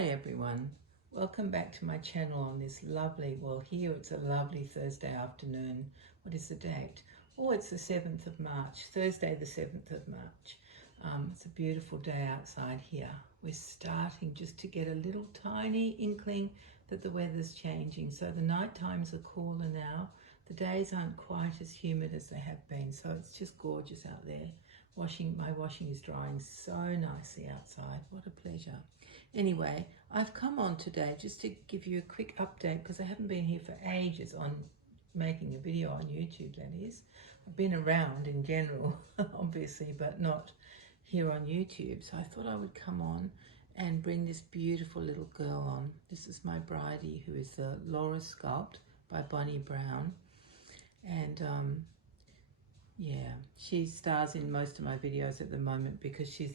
Hi everyone, welcome back to my channel on this lovely, well here it's a lovely Thursday afternoon. What is the date? Oh, it's the 7th of March, Thursday the 7th of March. It's a beautiful day outside here. We're starting just to get a little tiny inkling that the weather's changing. So the night times are cooler now. The days aren't quite as humid as they have been, so it's just gorgeous out there. My washing is drying so nicely outside. What a pleasure. Anyway, I've come on today just to give you a quick update because I haven't been here for ages on making a video on YouTube, that is. I've been around in general, obviously, but not here on YouTube. So I thought I would come on and bring this beautiful little girl on. This is my Bridie, who is the Laura Sculpt by Bonnie Brown. And yeah, she stars in most of my videos at the moment because she's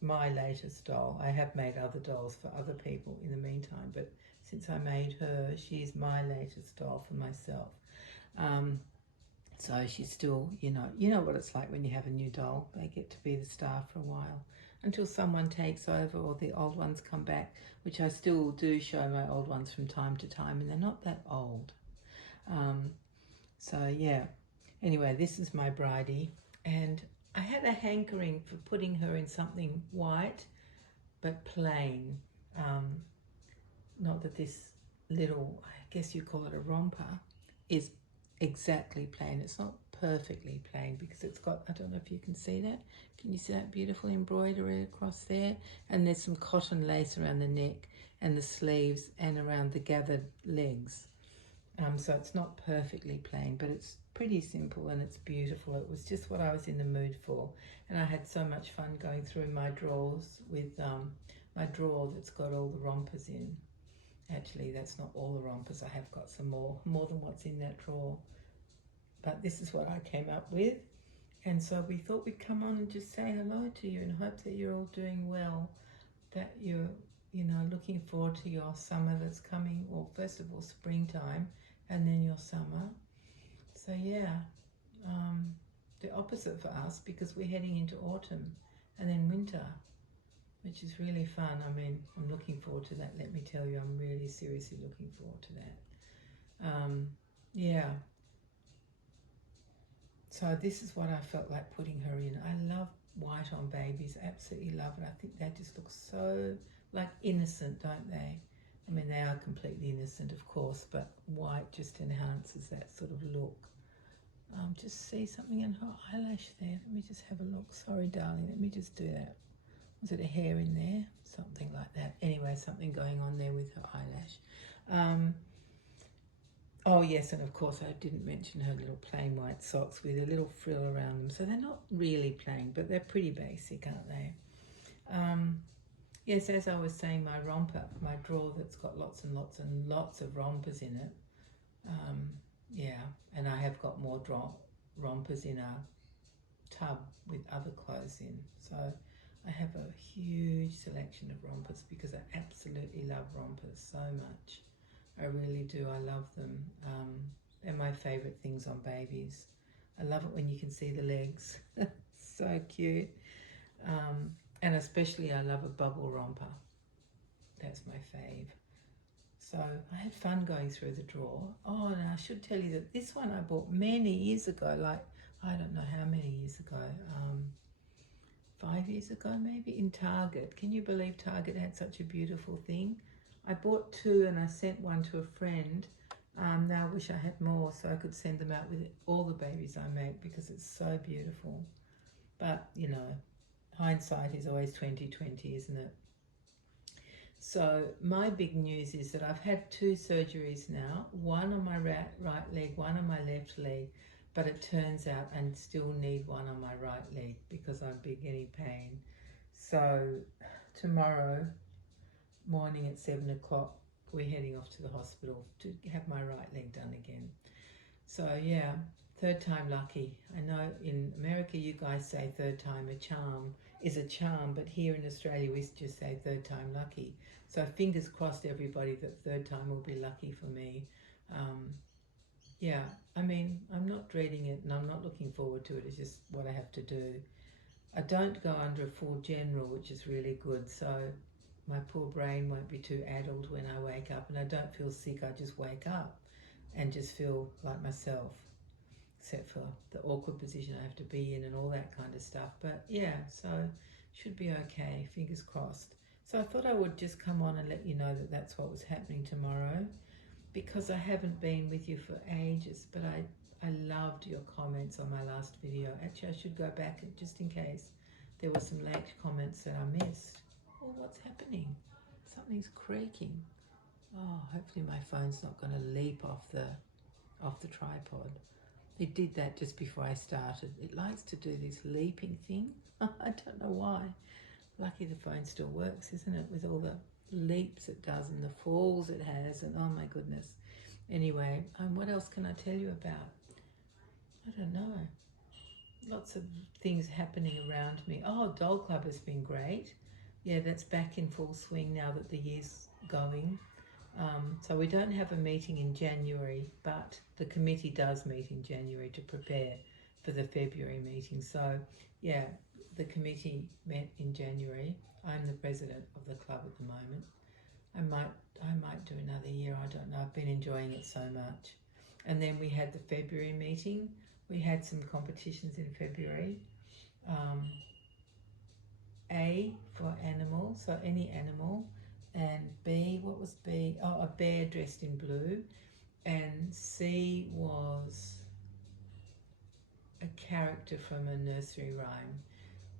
my latest doll. I have made other dolls for other people in the meantime, but since I made her, she's my latest doll for myself. So she's still, you know what it's like when you have a new doll. They get to be the star for a while until someone takes over or the old ones come back, which I still do show my old ones from time to time, and they're not that old. So yeah. Anyway, this is my Bridie, and I had a hankering for putting her in something white but plain. Not that this little, I guess you call it a romper, is exactly plain. It's not perfectly plain because it's got, I don't know if you can see that. Can you see that beautiful embroidery across there? And there's some cotton lace around the neck and the sleeves and around the gathered legs. So it's not perfectly plain, but it's pretty simple and it's beautiful. It was just what I was in the mood for. And I had so much fun going through my drawers with my drawer that's got all the rompers in. Actually, that's not all the rompers. I have got some more than what's in that drawer. But this is what I came up with. And so we thought we'd come on and just say hello to you and hope that you're all doing well, that you're, looking forward to your summer that's coming, or first of all, springtime, and then your summer. So yeah, the opposite for us because we're heading into autumn and then winter, which is really fun. I mean, I'm looking forward to that. Let me tell you, I'm really seriously looking forward to that. Yeah. So this is what I felt like putting her in. I love white on babies, absolutely love it. I think they just look so like innocent, don't they? I mean, they are completely innocent, of course, but white just enhances that sort of look. Just see something in her eyelash there. Let me just have a look. Sorry, darling. Let me just do that. Was it a hair in there? Something like that. Anyway, something going on there with her eyelash. Oh, yes, and of course I didn't mention her little plain white socks with a little frill around them. So they're not really plain, but they're pretty basic, aren't they? Yes, as I was saying, my romper, my drawer that's got lots and lots and lots of rompers in it. Yeah, and I have got more rompers in a tub with other clothes in. So I have a huge selection of rompers because I absolutely love rompers so much. I really do. I love them. They're my favourite things on babies. I love it when you can see the legs. So cute. And especially I love a bubble romper. That's my fave. So I had fun going through the drawer. Oh, and I should tell you that this one I bought many years ago, like I don't know how many years ago, 5 years ago maybe, in Target. Can you believe Target had such a beautiful thing? I bought two and I sent one to a friend. Now I wish I had more so I could send them out with all the babies I make because it's so beautiful. But, hindsight is always 20/20, isn't it? So my big news is that I've had 2 surgeries now, one on my right leg, one on my left leg, but it turns out I still need one on my right leg because I'm beginning pain. So tomorrow morning at 7 o'clock, we're heading off to the hospital to have my right leg done again. So yeah, 3rd time lucky. I know in America you guys say 3rd time is a charm, but here in Australia we just say 3rd time lucky. So fingers crossed everybody that 3rd time will be lucky for me. Yeah, I mean, I'm not dreading it and I'm not looking forward to it. It's just what I have to do. I don't go under a full general, which is really good. So my poor brain won't be too addled when I wake up, and I don't feel sick. I just wake up and just feel like myself, except for the awkward position I have to be in and all that kind of stuff. But yeah, so should be okay, fingers crossed. So I thought I would just come on and let you know that that's what was happening tomorrow, because I haven't been with you for ages, but I loved your comments on my last video. Actually, I should go back just in case there were some late comments that I missed. Oh, what's happening? Something's creaking. Oh, hopefully my phone's not going to leap off the tripod. It did that just before I started. It likes to do this leaping thing. I don't know why. Lucky the phone still works, isn't it? With all the leaps it does and the falls it has, and oh my goodness. Anyway, what else can I tell you about? I don't know. Lots of things happening around me. Oh, Doll Club has been great. Yeah, that's back in full swing now that the year's going. So we don't have a meeting in January, but the committee does meet in January to prepare for the February meeting. So yeah, the committee met in January. I'm the president of the club at the moment. I might do another year, I don't know. I've been enjoying it so much. And then we had the February meeting. We had some competitions in February. A for animal, so any animal. And B, what was B? Oh, a bear dressed in blue. And C was a character from a nursery rhyme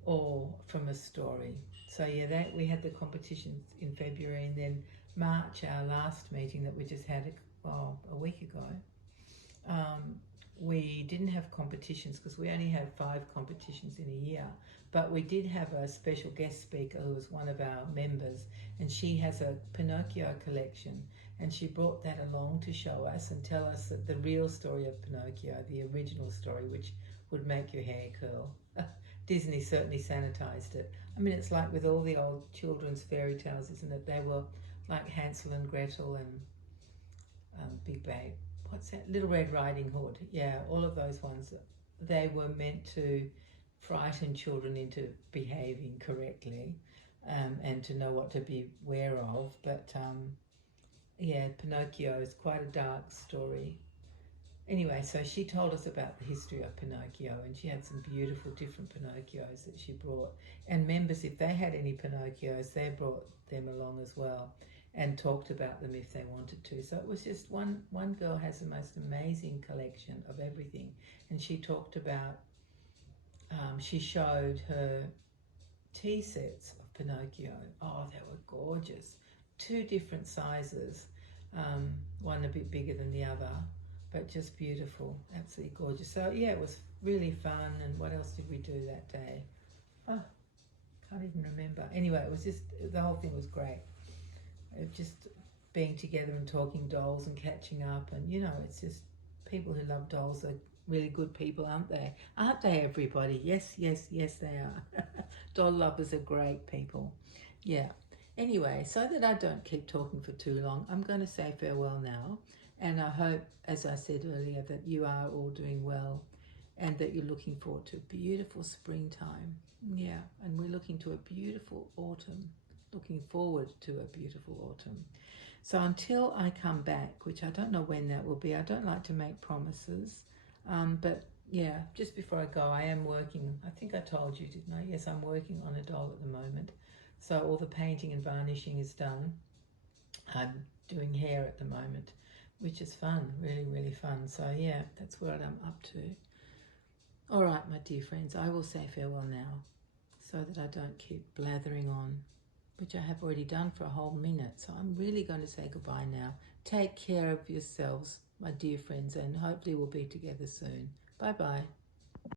or from a story. So yeah, we had the competitions in February, and then March, our last meeting that we just had a week ago, we didn't have competitions because we only have 5 competitions in a year, but we did have a special guest speaker who was one of our members, and she has a Pinocchio collection, and she brought that along to show us and tell us that the real story of Pinocchio, the original story, which would make your hair curl. Disney certainly sanitized it. I mean, it's like with all the old children's fairy tales, isn't it? They were like Hansel and Gretel and Big Babe. What's that? Little Red Riding Hood. Yeah, all of those ones. They were meant to frighten children into behaving correctly, and to know what to beware of. But yeah, Pinocchio is quite a dark story. Anyway, so she told us about the history of Pinocchio, and she had some beautiful different Pinocchios that she brought. And members, if they had any Pinocchios, they brought them along as well and talked about them if they wanted to. So it was just one girl has the most amazing collection of everything. And she talked about, she showed her tea sets of Pinocchio. Oh, they were gorgeous. 2 different sizes, one a bit bigger than the other, but just beautiful, absolutely gorgeous. So yeah, it was really fun. And what else did we do that day? Oh, can't even remember. Anyway, it was just, the whole thing was great. Just being together and talking dolls and catching up, and you know, it's just people who love dolls are really good people, aren't they? Aren't they, everybody? Yes, yes, yes, they are. Doll lovers are great people. Yeah. Anyway, so that I don't keep talking for too long, I'm going to say farewell now. And I hope, as I said earlier, that you are all doing well and that you're looking forward to a beautiful springtime. Yeah, and we're looking to a beautiful autumn. Looking forward to a beautiful autumn. So until I come back, which I don't know when that will be, I don't like to make promises, but yeah, just before I go, I am working, I think I told you, didn't I? Yes, I'm working on a doll at the moment. So all the painting and varnishing is done. I'm doing hair at the moment, which is fun, really, really fun. So yeah, that's what I'm up to. All right, my dear friends, I will say farewell now so that I don't keep blathering on, which I have already done for a whole minute. So I'm really going to say goodbye now. Take care of yourselves, my dear friends, and hopefully we'll be together soon. Bye-bye.